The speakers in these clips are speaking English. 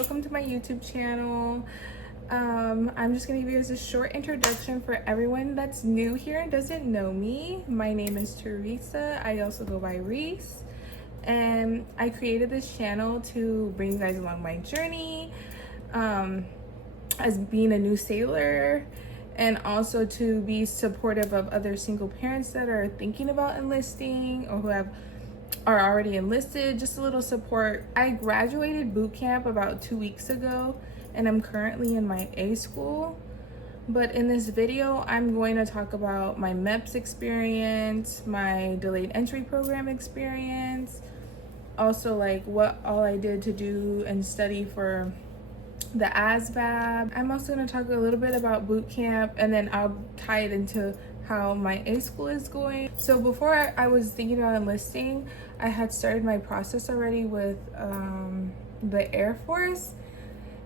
welcome to my YouTube channel. I'm just gonna give you guys a short introduction for everyone that's new here and doesn't know me. My name is Teresa. I also go by Reese, and I created this channel to bring you guys along my journey as being a new sailor, and also to be supportive of other single parents that are thinking about enlisting or who are already enlisted. Just a little support. I graduated boot camp about 2 weeks ago, and I'm currently in my A school. But in this video, I'm going to talk about my MEPS experience, my delayed entry program experience, also like what all I did to do and study for the ASVAB. I'm also going to talk a little bit about boot camp, and then I'll tie it into how my A school is going. So before I was thinking about enlisting, I had started my process already with the Air Force,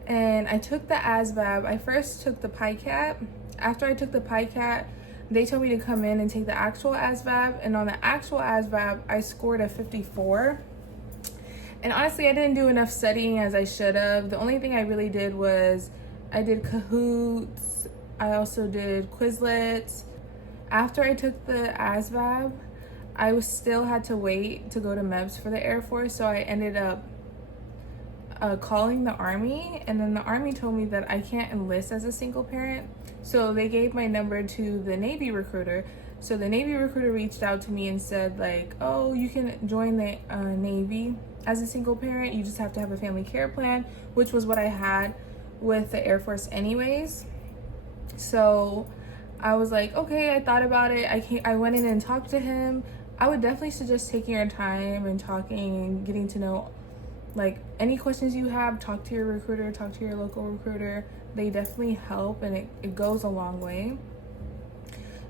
and I took the ASVAB. I first took the PICAT. After I took the PICAT, they told me to come in and take the actual ASVAB, and on the actual ASVAB, I scored a 54. And honestly, I didn't do enough studying as I should have. The only thing I really did was I did Kahoots. I also did Quizlets. After I took the ASVAB, I still had to wait to go to MEPS for the Air Force, so I ended up calling the Army, and then the Army told me that I can't enlist as a single parent, so they gave my number to the Navy recruiter. So the Navy recruiter reached out to me and said like, oh, you can join the Navy as a single parent, you just have to have a family care plan, which was what I had with the Air Force anyways. So I was like, okay, I thought about it. I went in and talked to him. I would definitely suggest taking your time and talking and getting to know, like, any questions you have, talk to your recruiter, talk to your local recruiter. They definitely help, and it goes a long way.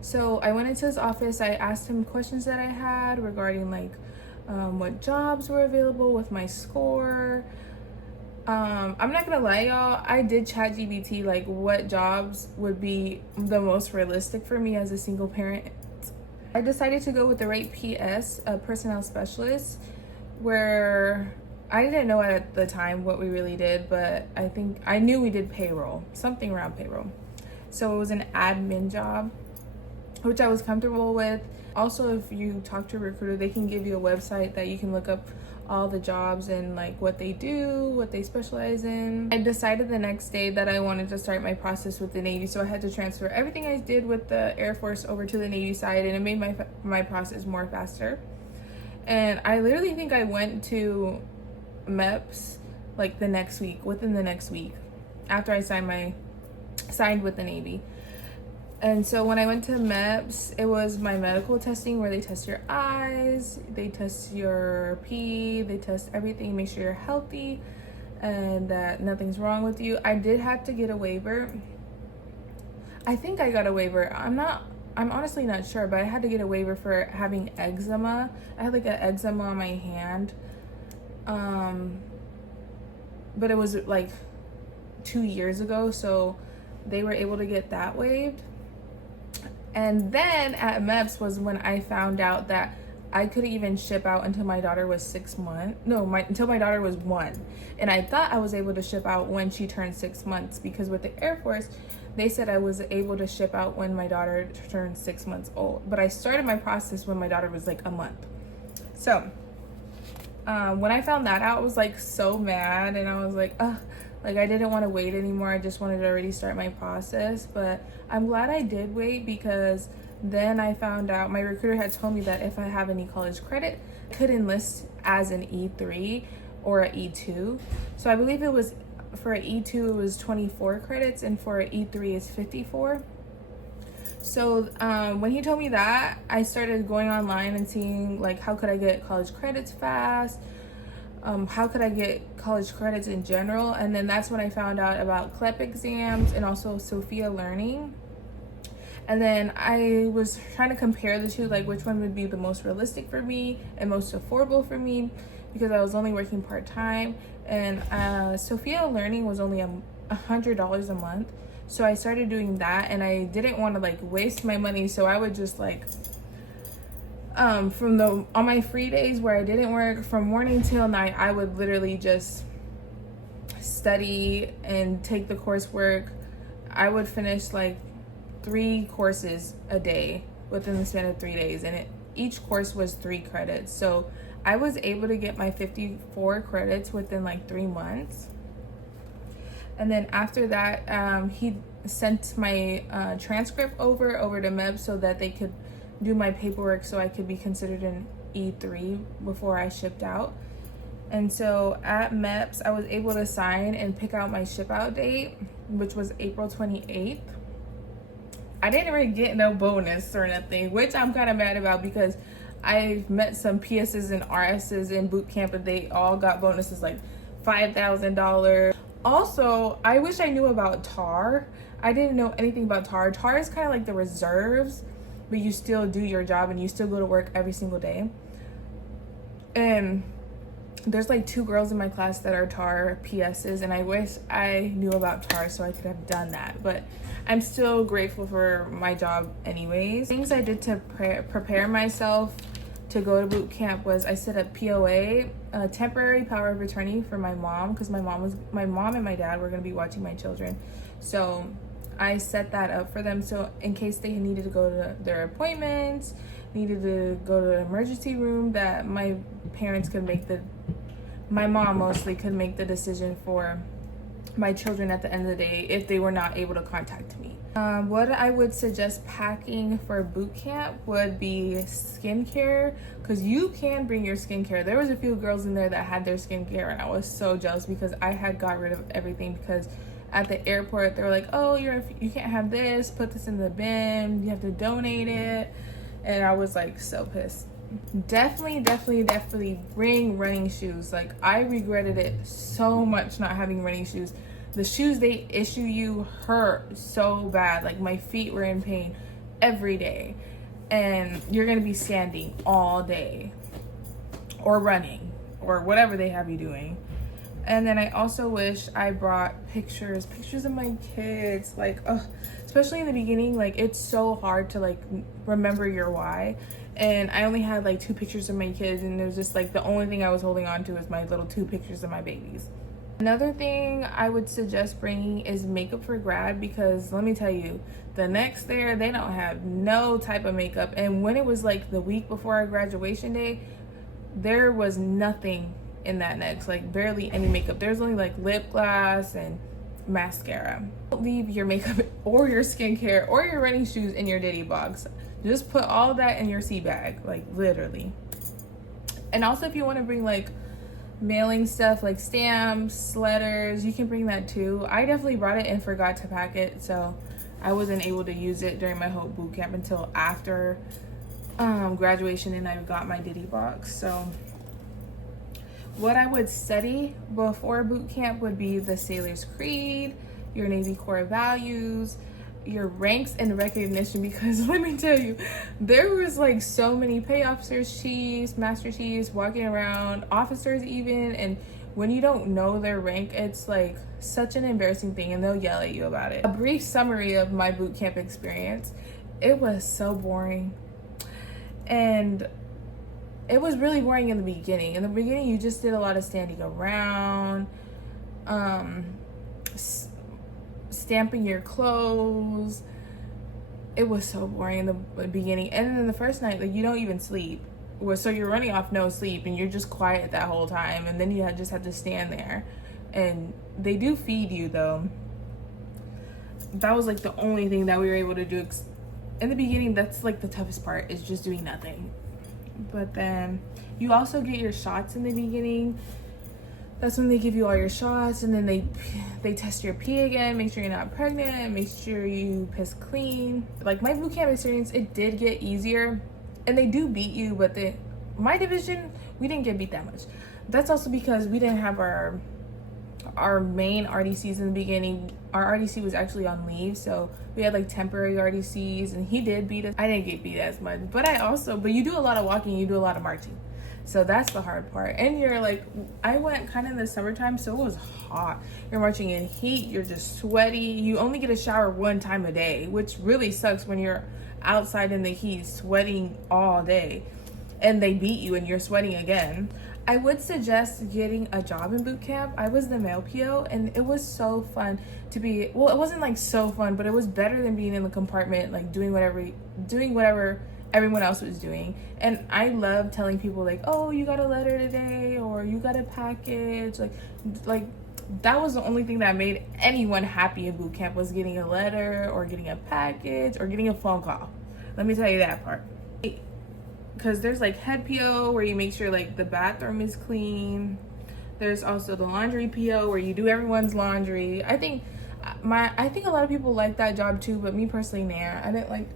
So I went into his office. I asked him questions that I had regarding like what jobs were available with my score. I'm not gonna lie, y'all, I did ChatGPT like what jobs would be the most realistic for me as a single parent. I decided to go with the rate PS, a personnel specialist, where I didn't know at the time what we really did, but I think I knew we did payroll, something around payroll. So it was an admin job, which I was comfortable with. Also, if you talk to a recruiter, they can give you a website that you can look up all the jobs and like what they do, what they specialize in. I decided the next day that I wanted to start my process with the Navy, so I had to transfer everything I did with the Air Force over to the Navy side, and it made my process more faster. And I literally think I went to MEPS like within the next week after I signed with the Navy. And so when I went to MEPS, it was my medical testing where they test your eyes, they test your pee, they test everything, make sure you're healthy and that nothing's wrong with you. I did have to get a waiver. I think I got a waiver. I'm honestly not sure, but I had to get a waiver for having eczema. I had like an eczema on my hand. But it was like 2 years ago, so they were able to get that waived. And then at MEPS was when I found out that I couldn't even ship out until my daughter was 6 months. No, until my daughter was 1. And I thought I was able to ship out when she turned 6 months, because with the Air Force, they said I was able to ship out when my daughter turned 6 months old. But I started my process when my daughter was like a month. So when I found that out, I was like so mad, and I was like, ugh. Like, I didn't want to wait anymore. I just wanted to already start my process. But I'm glad I did wait, because then I found out my recruiter had told me that if I have any college credit, I could enlist as an E3 or an E2. So I believe it was for an E2, it was 24 credits, and for an E3, it's 54. So when he told me that, I started going online and seeing like how could I get college credits fast. How could I get college credits in general? And then that's when I found out about CLEP exams and also Sophia Learning. And then I was trying to compare the two, like which one would be the most realistic for me and most affordable for me, because I was only working part-time, and Sophia Learning was only $100 a month. So I started doing that, and I didn't want to like waste my money, so I would just like on my free days where I didn't work, from morning till night, I would literally just study and take the coursework, I would finish like 3 courses a day within the span of 3 days, and each course was 3 credits. So I was able to get my 54 credits within like 3 months. And then after that, he sent my transcript over to MEPS so that they could do my paperwork so I could be considered an E3 before I shipped out. And so at MEPS, I was able to sign and pick out my ship out date, which was April 28th. I didn't really get no bonus or nothing, which I'm kind of mad about because I've met some PSs and RSs in boot camp and they all got bonuses like $5,000. Also, I wish I knew about TAR. I didn't know anything about TAR. TAR is kind of like the reserves, but you still do your job and you still go to work every single day. And there's like 2 girls in my class that are TAR PSs, and I wish I knew about TAR so I could have done that. But I'm still grateful for my job anyways. Things I did to prepare myself to go to boot camp was I set up POA, a temporary power of attorney for my mom, because my mom and my dad were going to be watching my children. So I set that up for them, so in case they needed to go to their appointments, needed to go to the emergency room, that my parents could make my mom mostly could make the decision for my children at the end of the day if they were not able to contact me. What I would suggest packing for boot camp would be skincare, because you can bring your skincare. There was a few girls in there that had their skincare and I was so jealous because I had got rid of everything, because at the airport they were like, oh, you can't have this, put this in the bin, you have to donate it. And I was like so pissed. Definitely bring running shoes. Like, I regretted it so much not having running shoes. The shoes they issue you hurt so bad. Like, my feet were in pain every day, and you're gonna be standing all day or running or whatever they have you doing. And then I also wish I brought pictures of my kids. Like, especially in the beginning, like, it's so hard to like remember your why. And I only had like 2 pictures of my kids, and it was just like the only thing I was holding on to was my little 2 pictures of my babies. Another thing I would suggest bringing is makeup for grad, because let me tell you, the next there, they don't have no type of makeup. And when it was like the week before our graduation day, there was nothing in that next, like barely any makeup. There's only like lip gloss and mascara. Don't leave your makeup or your skincare or your running shoes in your ditty box. Just put all that in your sea bag, like literally. And also, if you want to bring like mailing stuff like stamps, letters, you can bring that too. I definitely brought it and forgot to pack it, so I wasn't able to use it during my whole boot camp until after graduation, and I got my ditty box. So what I would study before boot camp would be the Sailor's Creed, your Navy Corps values, your ranks and recognition, because let me tell you, there was like so many pay officers chiefs, master chiefs walking around, officers even, and when you don't know their rank, it's like such an embarrassing thing, and they'll yell at you about it. A brief summary of my boot camp experience: it was so boring, and it was really boring in the beginning. In the beginning, you just did a lot of standing around, stamping your clothes. It was so boring in the beginning. And then the first night, like, you don't even sleep. So you're running off no sleep, and you're just quiet that whole time. And then you just have to stand there. And they do feed you, though. That was like the only thing that we were able to do in the beginning. That's like the toughest part, is just doing nothing. But then you also get your shots in the beginning. That's when they give you all your shots, and then they test your pee again, make sure you're not pregnant, make sure you piss clean. Like, my boot camp experience, it did get easier, and they do beat you, but my division, we didn't get beat that much. That's also because we didn't have our main RDCs in the beginning. Our RDC was actually on leave, so we had like temporary RDCs, and he did beat us. I didn't get beat as much, but you do a lot of walking, you do a lot of marching. So that's the hard part. And you're like, I went kind of in the summertime, so it was hot. You're marching in heat, you're just sweaty. You only get a shower 1 time a day, which really sucks when you're outside in the heat, sweating all day, and they beat you and you're sweating again. I would suggest getting a job in boot camp. I was the male PO, and it was so fun to be, well, it wasn't like so fun, but it was better than being in the compartment, like doing whatever everyone else was doing. And I love telling people like, oh, you got a letter today, or you got a package. Like that was the only thing that made anyone happy in boot camp, was getting a letter or getting a package or getting a phone call. Let me tell you that part. Because there's like head PO where you make sure like the bathroom is clean. There's also the laundry PO where you do everyone's laundry. I think a lot of people like that job too, but me personally, nah. I didn't like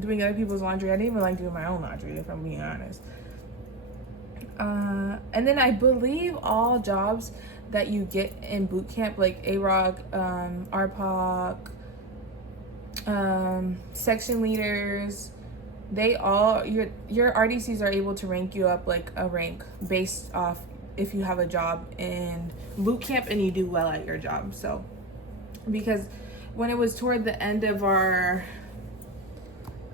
doing other people's laundry. I didn't even like doing my own laundry, if I'm being honest. And then I believe all jobs that you get in boot camp, like AROC, RPOC, section leaders, they all, your RDCs are able to rank you up like a rank based off if you have a job in boot camp and you do well at your job. So because when it was toward the end of our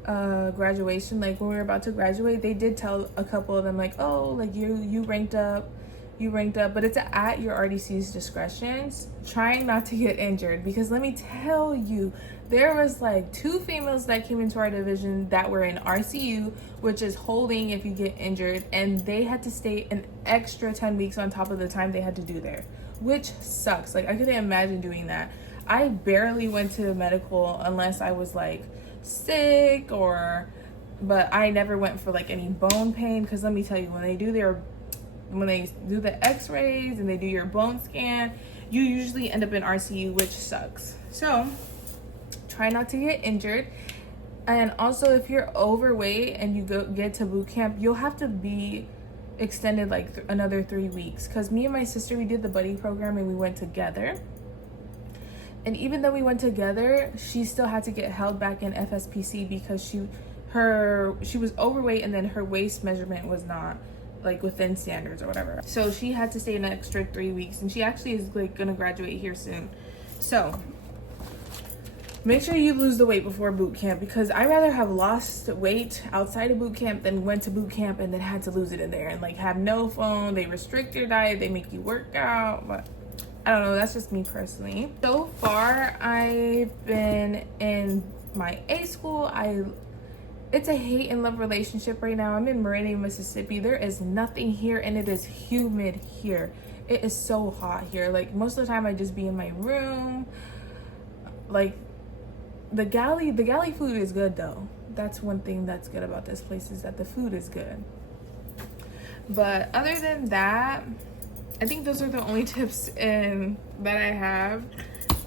graduation, like when we were about to graduate, they did tell a couple of them like, oh, like you ranked up, but it's at your RDC's discretion, trying not to get injured. Because let me tell you, there was like 2 females that came into our division that were in RCU, which is holding if you get injured, and they had to stay an extra 10 weeks on top of the time they had to do there, which sucks. Like I couldn't imagine doing that. I barely went to medical unless I was like sick, but I never went for like any bone pain, because let me tell you, when they do the x-rays and they do your bone scan, you usually end up in RCU, which sucks. So try not to get injured. And also, if you're overweight and you get to boot camp, you'll have to be extended like another 3 weeks, because me and my sister, we did the buddy program and we went together. And even though we went together, she still had to get held back in FSPC because she was overweight, and then her waist measurement was not like within standards or whatever. So she had to stay an extra 3 weeks, and she actually is like gonna graduate here soon. So make sure you lose the weight before boot camp, because I rather have lost weight outside of boot camp than went to boot camp and then had to lose it in there and like have no phone. They restrict your diet, they make you work out, but I don't know, that's just me personally. So far, I've been in my A school. It's a hate and love relationship right now. I'm in Meridian, Mississippi. There is nothing here, and it is humid here. It is so hot here. Like most of the time I just be in my room. Like the galley food is good though. That's one thing that's good about this place, is that the food is good. But other than that, I think those are the only tips that I have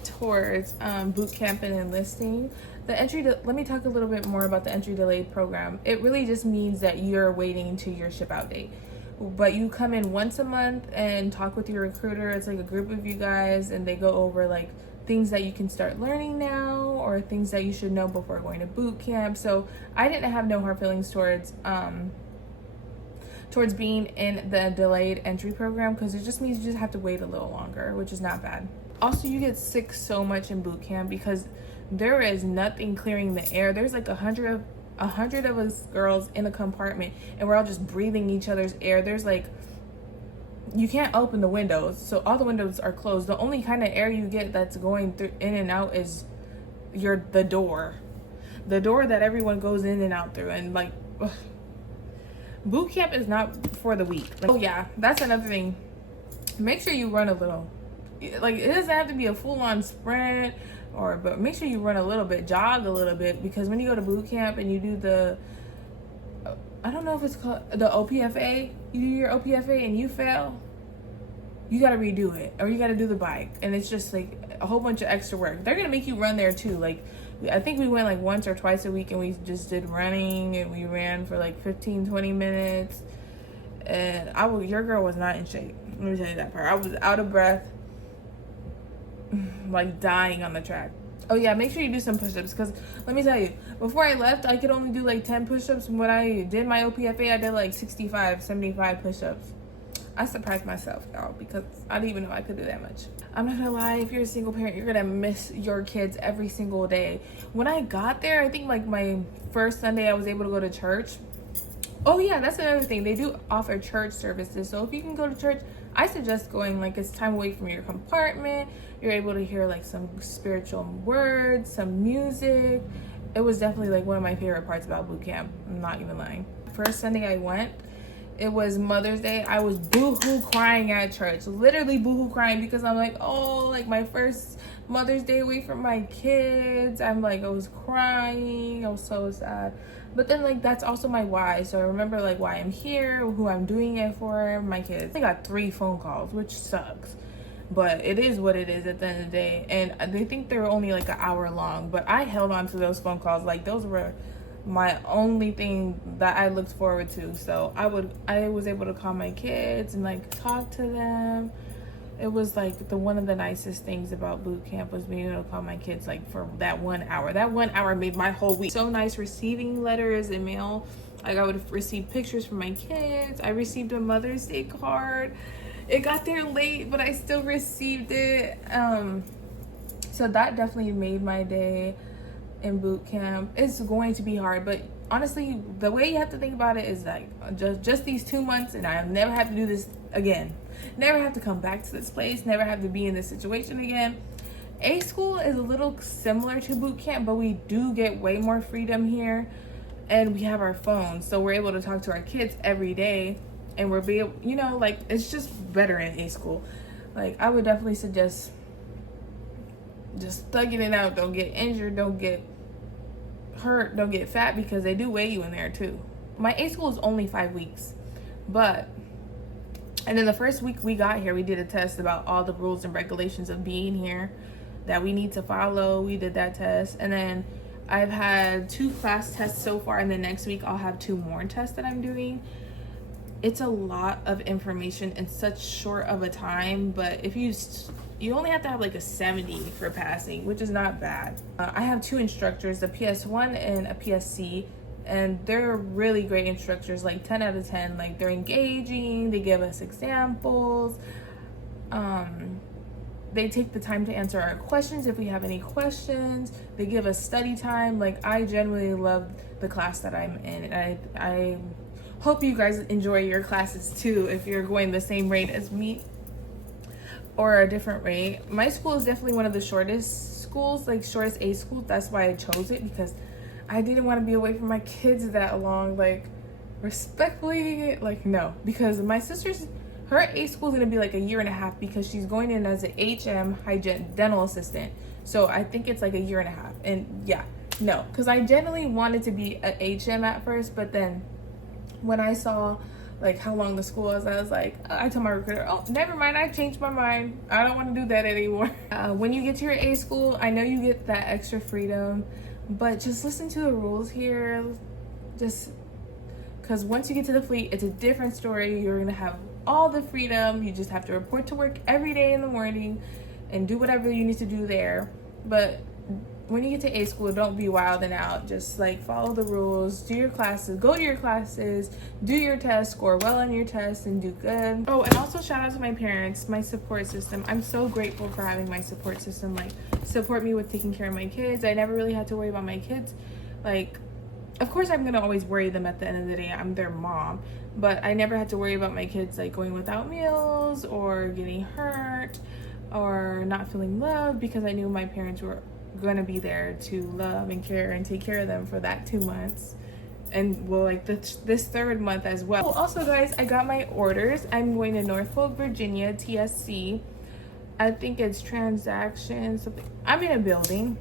towards boot camp and enlisting. Let me talk a little bit more about the entry delayed program. It really just means that you're waiting to your ship out date, but you come in once a month and talk with your recruiter. It's like a group of you guys, and they go over like things that you can start learning now, or things that you should know before going to boot camp. So I didn't have no hard feelings towards being in the delayed entry program, because it just means you just have to wait a little longer, which is not bad. Also, you get sick so much in boot camp because there is nothing clearing the air. There's like 100 of us girls in a compartment, and we're all just breathing each other's air. There's like, you can't open the windows, so all the windows are closed. The only kind of air you get that's going through in and out is the door that everyone goes in and out through. And like, ugh. Boot camp is not for the weak. Like, oh yeah, that's another thing. Make sure you run a little. Like, it doesn't have to be a full-on sprint, but make sure you run a little bit, jog a little bit, because when you go to boot camp and you do I don't know if it's called the OPFA, you do your OPFA and you fail, you got to redo it, or you got to do the bike, and it's just like a whole bunch of extra work. They're gonna make you run there too. Like, I think we went like once or twice a week, and we just did running, and we ran for like 15-20 minutes, and your girl was not in shape. Let me tell you that part. I was out of breath, like dying on the track. Oh yeah, make sure you do some push-ups, because let me tell you, before I left, I could only do like 10 push-ups. When I did my OPFA, I did like 65-75 push-ups. I surprised myself, y'all, because I didn't even know I could do that much. I'm not gonna lie, if you're a single parent, you're gonna miss your kids every single day. When I got there, I think like my first Sunday I was able to go to church, Oh yeah, that's another thing. They do offer church services. So if you can go to church, I suggest going. Like, it's time away from your compartment. You're able to hear like some spiritual words, some music. It was definitely like one of my favorite parts about boot camp. I'm not even lying. First Sunday I went, it was Mother's Day. I was boo-hoo crying at church. Literally boo-hoo crying because I'm like, oh, like my first Mother's Day away from my kids. I was crying. I was so sad. But then like that's also my why. So I remember like why I'm here, who I'm doing it for, my kids. I got 3 phone calls, which sucks. But it is what it is at the end of the day. And they think they're only like an hour long. But I held on to those phone calls. Like those were my only thing that I looked forward to. So I was able to call my kids and like talk to them. It was like one of the nicest things about boot camp was being able to call my kids like for that 1 hour. That 1 hour made my whole week so nice. Receiving letters and mail, like I would receive pictures from my kids. I received a Mother's Day card. It got there late, but I still received it. So that definitely made my day in boot camp. It's going to be hard, but honestly, the way you have to think about it is like just these 2 months, and I'll never have to do this again. Never have to come back to this place. Never have to be in this situation again. A school is a little similar to boot camp, but we do get way more freedom here, and we have our phones, so we're able to talk to our kids every day. And we're being, like, it's just better in A school. Like, I would definitely suggest just thugging it out. Don't get injured. Don't get hurt. Don't get fat, because they do weigh you in there too. My A school is only 5 weeks. And then the first week we got here, we did a test about all the rules and regulations of being here that we need to follow. We did that test. And then I've had 2 class tests so far. And then next week I'll have 2 more tests that I'm doing. It's a lot of information in such short of a time, but if you only have to have like a 70 for passing, which is not bad. I have 2 instructors, a PS1 and a PSC, and they're really great instructors, like 10 out of 10. Like, they're engaging, they give us examples, they take the time to answer our questions if we have any questions, they give us study time. Like, I genuinely love the class that I'm in, and I hope you guys enjoy your classes too if you're going the same rate as me or a different rate. My school is definitely one of the shortest schools, like shortest A schools. That's why I chose it, because I didn't want to be away from my kids that long. Like, respectfully, like, no, because my sister's, her A school is going to be like a year and a half, because she's going in as an HM hygiene dental assistant. So I think it's like a year and a half. And yeah, no, because I genuinely wanted to be an HM at first, but then when I saw like how long the school was, I was like, I told my recruiter, oh, never mind, I changed my mind. I don't want to do that anymore. When you get to your A school, I know you get that extra freedom, but just listen to the rules here. Just because once you get to the fleet, it's a different story. You're going to have all the freedom. You just have to report to work every day in the morning and do whatever you need to do there. But when you get to A school, don't be wilding out. Just like follow the rules, do your classes, go to your classes, do your tests, score well on your tests, and do good. Oh, and also shout out to my parents, my support system. I'm so grateful for having my support system, like support me with taking care of my kids. I never really had to worry about my kids. Like, of course I'm gonna always worry them at the end of the day. I'm their mom, but I never had to worry about my kids like going without meals or getting hurt or not feeling loved, because I knew my parents were going to be there to love and care and take care of them for that 2 months, and well, like this 3rd month as well. Also guys, I got my orders. I'm going to Norfolk, Virginia, TSC. I think it's transaction something. I'm in a building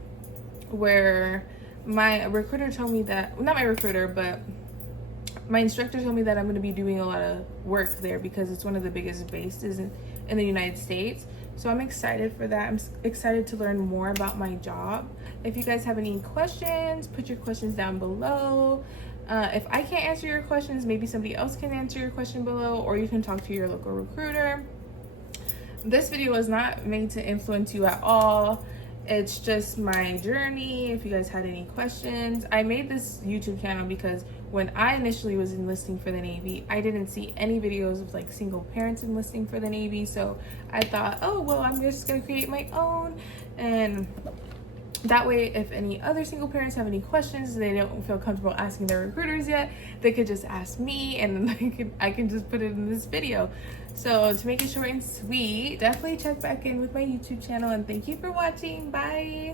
where my recruiter told me that, not my recruiter, but my instructor told me that I'm going to be doing a lot of work there, because it's one of the biggest bases in the United States. So I'm excited for that. I'm excited to learn more about my job. If you guys have any questions, put your questions down below. If I can't answer your questions, maybe somebody else can answer your question below, or you can talk to your local recruiter. This video is not made to influence you at all. It's just my journey. If you guys had any questions, I made this YouTube channel because when I initially was enlisting for the Navy, I didn't see any videos of like single parents enlisting for the Navy. So I thought, oh, well, I'm just gonna create my own and That way, if any other single parents have any questions, they don't feel comfortable asking their recruiters yet, they could just ask me, and then I can just put it in this video. So to make it short and sweet, definitely check back in with my YouTube channel, and thank you for watching. Bye.